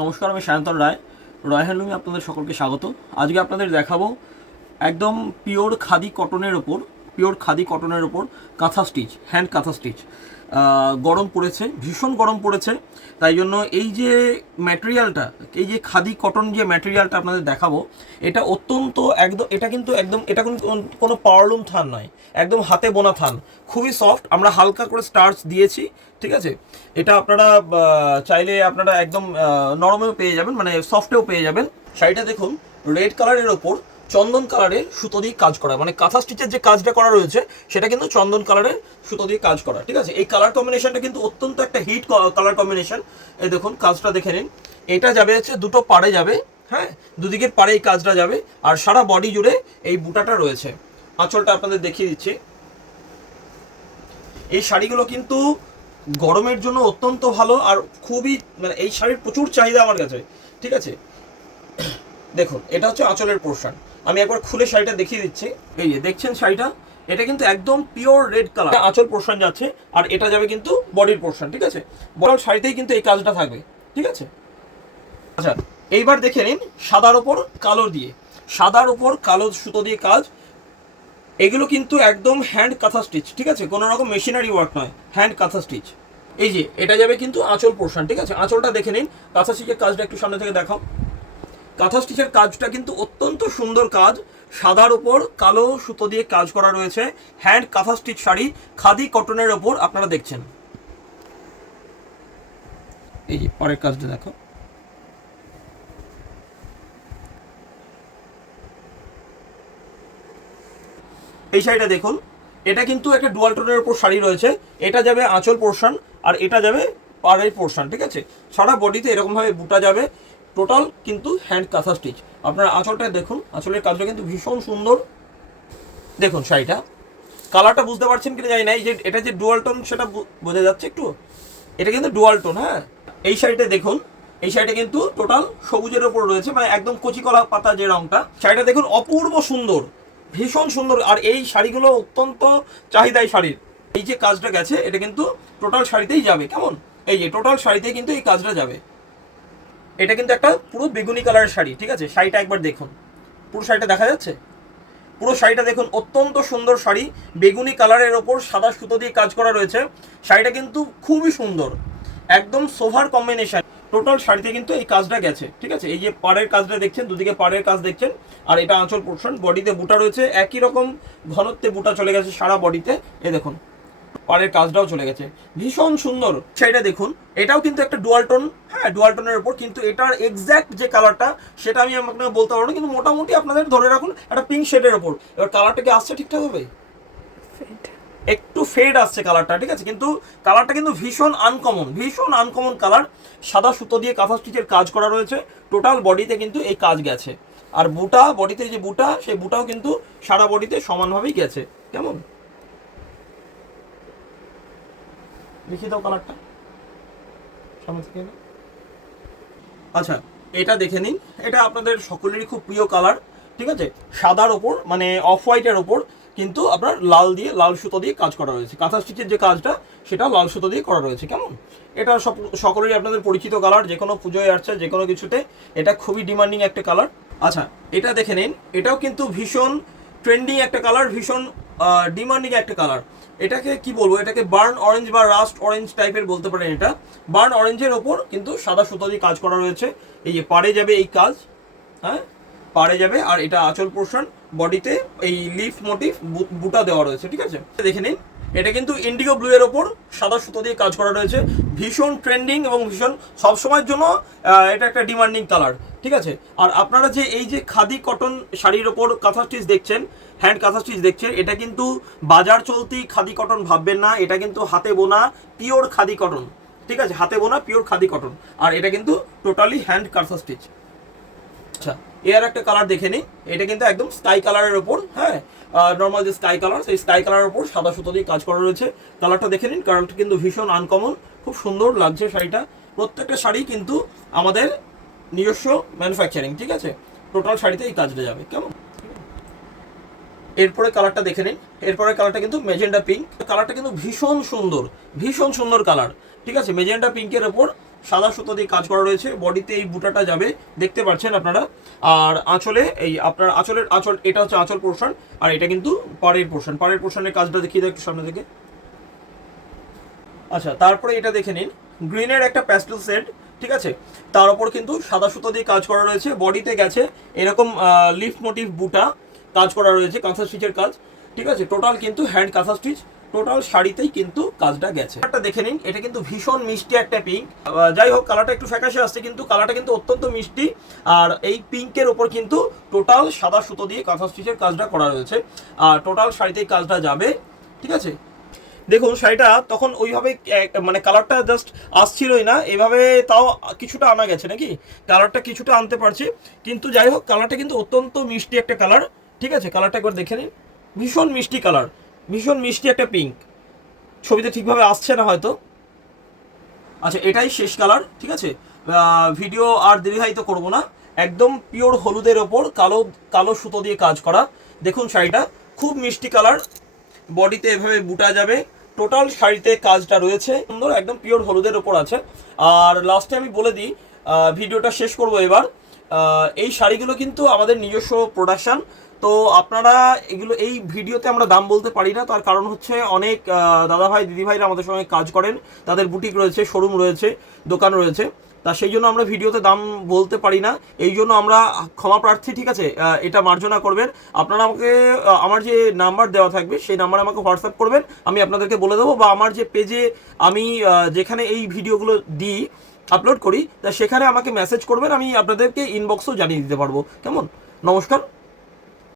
নমস্কার, আমি সায়ন্তন রায়। রয় হ্যান্ডলুমে আপনাদের সকলকে স্বাগত। আজকে আপনাদের দেখাবো একদম পিওর খাদি কটনের ওপর কাঁথা স্টিচ, হ্যান্ড কাঁথা স্টিচ। গরম পড়েছে, ভীষণ গরম পড়েছে, তাই জন্য এই যে ম্যাটেরিয়ালটা, এই যে খাদি কটন যে ম্যাটেরিয়ালটা আপনাদের দেখাবো, এটা অত্যন্ত এটা কিন্তু কোনো পাওয়ারলুম থান নয়, একদম হাতে বোনা থান, খুবই সফট। আমরা হালকা করে স্টার্চ দিয়েছি, ঠিক আছে। এটা আপনারা চাইলে আপনারা একদম নরমেও পেয়ে যাবেন, মানে সফটেও পেয়ে যাবেন। শাড়িটা দেখুন, রেড কালারের ওপর চন্দন কালারের সুতো দিয়ে কাজ করা, মানে কাঁথা স্টিচের যে কাজটা করা রয়েছে সেটা কিন্তু চন্দন কালারের সুতো দিয়ে কাজ করা, ঠিক আছে। এই কালার কম্বিনেশনটা কিন্তু অত্যন্ত একটা হিট কালার কম্বিনেশন। এই দেখুন, কাজটা দেখে নিন। এটা যাবে হচ্ছে দুটো পাড়ে যাবে, হ্যাঁ, দুদিকের পাড়ে এই কাজটা যাবে, আর সারা বডি জুড়ে এই বুটাটা রয়েছে। আঁচলটা আপনাদের দেখিয়ে দিচ্ছি। এই শাড়িগুলো কিন্তু গরমের জন্য অত্যন্ত ভালো, আর খুবই, মানে এই শাড়ির প্রচুর চাহিদা আমার কাছে, ঠিক আছে। দেখুন, এটা হচ্ছে আঁচলের পোর্শন। আমি একবার খুলে শাড়িটা দেখিয়ে দিচ্ছি। এই যে দেখছেন শাড়িটা, এটা কিন্তু একদম পিওর রেড কালার, আঁচল পোর্শন যাচ্ছে, আর এটা যাবে কিন্তু বডির পোর্শন, ঠিক আছে। বড় শাড়িতেই কিন্তু এই কাজটা থাকবে, ঠিক আছে। আচ্ছা, এইবার দেখে নিন সাদার ওপর কালো দিয়ে, সাদার ওপর কালো সুতো দিয়ে কাজ। এগুলো কিন্তু একদম হ্যান্ড কাঁথা স্টিচ, ঠিক আছে, কোনো রকম মেশিনারি ওয়ার্ক নয়, হ্যান্ড কাঁথা স্টিচ। এই যে এটা যাবে কিন্তু আঁচল পোর্শন, ঠিক আছে। আঁচলটা দেখে নিন, কাঁথা স্টিচের কাজটা একটু সামনে থেকে দেখাও। কাঁথা স্টিচের কাজটা কিন্তু অত্যন্ত সুন্দর কাজ, সাদার উপর কালো সুতো দিয়ে কাজ করা রয়েছে। হ্যান্ড কাঁথা স্টিচ শাড়ি, খাদি কটনের ওপর আপনারা দেখছেন। এই যে পরের কাজটা দেখো। এই শাড়িটা দেখুন, এটা কিন্তু একটা ডুয়াল টোনের উপর শাড়ি রয়েছে। এটা যাবে আঁচল পোর্শন, আর এটা যাবে পাড়ের পোর্শন, ঠিক আছে। সারা বডিতে এরকমভাবে বুটা যাবে। টোটাল কিন্তু হ্যান্ড কাঁথা স্টিচ। আপনার আঁচলটা দেখুন, আঁচলের কাজটা কিন্তু ভীষণ সুন্দর। দেখুন শাড়িটা, কালারটা বুঝতে পারছেন কিনা জানি না। এই যে এটা যে ডুয়াল টোন সেটা বোঝা যাচ্ছে একটু, এটা কিন্তু ডুয়াল টোন, হ্যাঁ। এই শাড়িটা দেখুন, এই শাড়িটা কিন্তু টোটাল সবুজের ওপর রয়েছে, মানে একদম কচি কলা পাতা যে রংটা। শাড়িটা দেখুন, অপূর্ব সুন্দর, ভীষণ সুন্দর। আর এই শাড়িগুলো অত্যন্ত চাহিদাই শাড়ির। এই যে কাজটা গেছে, এটা কিন্তু টোটাল শাড়িতেই যাবে, কেমন। এই যে টোটাল শাড়িতেই কিন্তু এই কাজটা যাবে। এটা কিন্তু একটা পুরো বেগুনি কালারের শাড়ি, ঠিক আছে। শাড়িটা একবার দেখুন, পুরো শাড়িটা দেখা যাচ্ছে। পুরো শাড়িটা দেখুন, অত্যন্ত সুন্দর শাড়ি, বেগুনি কালারের ওপর সাদা সুতো দিয়ে কাজ করা রয়েছে। শাড়িটা কিন্তু খুবই সুন্দর, একদম সোভার কম্বিনেশন। টোটাল শাড়িতে কিন্তু এই কাজটা গেছে, ঠিক আছে। এই যে পাড়ের কাজটা দেখছেন, দুদিকে পাড়ের কাজ দেখছেন, আর এটা আঁচল পোর্শন। বডিতে বুটা রয়েছে, একই রকম ঘনত্বে বুটা চলে গেছে সারা বডিতে। এই দেখুন, পাড়ের কাজটাও চলে গেছে, ভীষণ সুন্দর। শাড়িটা দেখুন, এটাও কিন্তু একটা ডুয়াল টোন, হ্যাঁ, ডুয়াল টোনের উপর। কিন্তু এটার এক্স্যাক্ট যে কালারটা সেটা আমি আপনাকে বলতে পারবো না, কিন্তু মোটামুটি আপনাদের ধরে রাখুন একটা পিঙ্ক শেডের ওপর। এবার কালারটা কি আসছে ঠিকঠাক হবে? একটু ফেড আসছে কালারটা, ঠিক আছে, কিন্তু কালারটা কিন্তু ভীষণ আনকমন কালার। সাদা সুতো দিয়ে কাঁথা স্টিচের কাজ করা রয়েছে। টোটাল বডিতে কিন্তু এই কাজ গেছে। আর বুটা, বডিতে যে বুটা, সেই বুটাও কিন্তু সারা বডিতে সমানভাবেই গেছে, কেমন। দেখিয়ে দাও কালারটা সামনে থেকে। আচ্ছা, এটা দেখে নিন। এটা আপনাদের সকলেরই খুব প্রিয় কালার, ঠিক আছে। সাদার ওপর, মানে অফ হোয়াইটের ওপর কিন্তু আপনার লাল সুতো দিয়ে কাজ করা রয়েছে। কাঁথা স্টিচের যে কাজটা সেটা লাল সুতো দিয়ে করা রয়েছে, কেমন। এটা সকলেরই আপনাদের পরিচিত কালার, যে কোনো পুজোয় আসছে, যে কোনো কিছুতে এটা খুবই ডিমান্ডিং একটা কালার। আচ্ছা, এটা দেখে নিন, এটাও কিন্তু ভীষণ ট্রেন্ডিং একটা কালার, ভীষণ ডিমান্ডিং একটা কালার। এটাকে কি বলবো, এটাকে বার্ন অরেঞ্জ বা রাস্ট অরেঞ্জ টাইপের বলতে পারেন। এটা বার্ন অরেঞ্জের ওপর কিন্তু সাদা সুতো দিয়ে কাজ করা রয়েছে। এই যে পাড়ে যাবে এই কাজ, হ্যাঁ, পাড়ে যাবে। আর এটা আঁচল পোর্শন, বডিতে এই লিফ মোটিভ বুটা দেওয়া রয়েছে, ঠিক আছে। দেখে নিন, এটা কিন্তু ইন্ডিগো ব্লু এর ওপর সাদা সুতো দিয়ে কাজ করা রয়েছে। ভীষণ ট্রেন্ডিং এবং ভীষণ সবসময়ের জন্য এটা একটা ডিমান্ডিং কালার, ঠিক আছে। আর আপনারা যে এই যে খাদি কটন শাড়ির ওপর কাঁথা স্টিচ দেখছেন, হ্যান্ড কাঁথা স্টিচ দেখছেন, এটা কিন্তু বাজার চলতি খাদি কটন ভাববেন না। এটা কিন্তু হাতে বোনা পিওর খাদি কটন, ঠিক আছে, হাতে বোনা পিওর খাদি কটন। আর এটা কিন্তু টোটালি হ্যান্ড কাঁথা স্টিচ। আচ্ছা, এর একটা কালার দেখে নিই। এটা কিন্তু একদম স্কাই কালারের ওপর, হ্যাঁ, নর্মাল যে স্কাই কালার, সেই স্কাই কালারের ওপর সাদা সুতো দিয়ে কাজ করা রয়েছে। কালারটা দেখে নিন, কালারটা কিন্তু ভীষণ আনকমন, খুব সুন্দর লাগছে শাড়িটা। প্রত্যেকটা শাড়ি কিন্তু আমাদের নিজস্ব ম্যানুফ্যাকচারিং, ঠিক আছে। টোটাল শাড়িতে এই কাজটা যাবে, কেমন। এরপরে কালারটা দেখে নিন। এরপরে কালারটা কিন্তু মেজেন্ডা পিঙ্ক। কালারটা কিন্তু ভীষণ সুন্দর কালার, ঠিক আছে। মেজেন্ডা পিঙ্কের ওপর সাদা সুতো দিয়ে কাজ করা রয়েছে, বডিতে এই বুটাটা যাবে দেখতে পাচ্ছেন আপনারা। আর আঁচলে এই আপনার আঁচল এটা হচ্ছে আঁচল পোর্শন, আর এটা কিন্তু পাড়ের পোর্শন। পাড়ের পোর্শনের কাজটা দেখিয়ে দেয় একটু সামনে থেকে। আচ্ছা, তারপরে এটা দেখে নিন, গ্রিনের একটা প্যাস্টেল সেট, ঠিক আছে, তার উপর কিন্তু সাদা সুতো দিয়ে কাজ করা রয়েছে, বডিতে গেছে এরকম লিফ মোটিভ বুটা কাজ করা রয়েছে, কাঁথা স্টিচের কাজ, ঠিক আছে। টোটাল কিন্তু হ্যান্ড কাঁথা স্টিচ, টোটাল শাড়িতেই কিন্তু কাজটা গেছে। একটা দেখে নিন, এটা কিন্তু ভীষণ মিষ্টি একটা পিঙ্ক। যাই হোক, কালারটা একটু ফ্যাকাশে আসছে, কিন্তু কালারটা কিন্তু অত্যন্ত মিষ্টি। আর এই পিঙ্কের ওপর কিন্তু টোটাল সাদা সুতো দিয়ে কাঁথা স্টিচের কাজটা করা রয়েছে, আর টোটাল শাড়িতেই কাজটা যাবে, ঠিক আছে। দেখুন শাড়িটা তখন ওইভাবে মানে কালারটা জাস্ট আসছিলই না, এভাবে তাও কিছুটা আনা গেছে নাকি, কালারটা কিছুটা আনতে পারছি। কিন্তু যাই হোক, কালারটা কিন্তু অত্যন্ত মিষ্টি একটা কালার, ঠিক আছে। কালারটা একবার দেখে নিন, ভীষণ মিষ্টি কালার, ভীষণ মিষ্টি একটা পিঙ্ক। ছবিতে ঠিকভাবে আসছে না হয়তো। আচ্ছা, এটাই শেষ কালার, ঠিক আছে। ভিডিও আর দীর্ঘায়িত করব না, একদম পিওর হলুদের ওপর কালো কালো সুতো দিয়ে কাজ করা। দেখুন শাড়িটা খুব মিষ্টি কালার, বডিতে এভাবে বুটা যাবে, টোটাল শাড়িতে কাজটা রয়েছে সুন্দর, একদম পিওর হলুদের ওপর আছে। আর লাস্টে আমি বলে দিই, ভিডিওটা শেষ করব এবার। এই শাড়িগুলো কিন্তু আমাদের নিজস্ব প্রোডাকশান, তো আপনারা এগুলো এই ভিডিওতে আমরা দাম বলতে পারি না, তার কারণ হচ্ছে অনেক দাদাভাই দিদিভাইরা আমাদের সঙ্গে কাজ করেন, তাদের বুটিক রয়েছে, শোরুম রয়েছে, দোকান রয়েছে, তা সেই জন্য আমরা ভিডিওতে দাম বলতে পারি না, এই জন্য আমরা ক্ষমা প্রার্থী, ঠিক আছে। এটা মার্জনা করবেন। আপনারা আমাকে আমার যে নাম্বার দেওয়া থাকবে সেই নাম্বারে আমাকে হোয়াটসঅ্যাপ করবেন, আমি আপনাদেরকে বলে দেবো, বা আমার যে পেজে আমি যেখানে এই ভিডিওগুলো দিই, আপলোড করি, তা সেখানে আমাকে মেসেজ করবেন, আমি আপনাদেরকে ইনবক্সও জানিয়ে দিতে পারবো। কেমন? নমস্কার।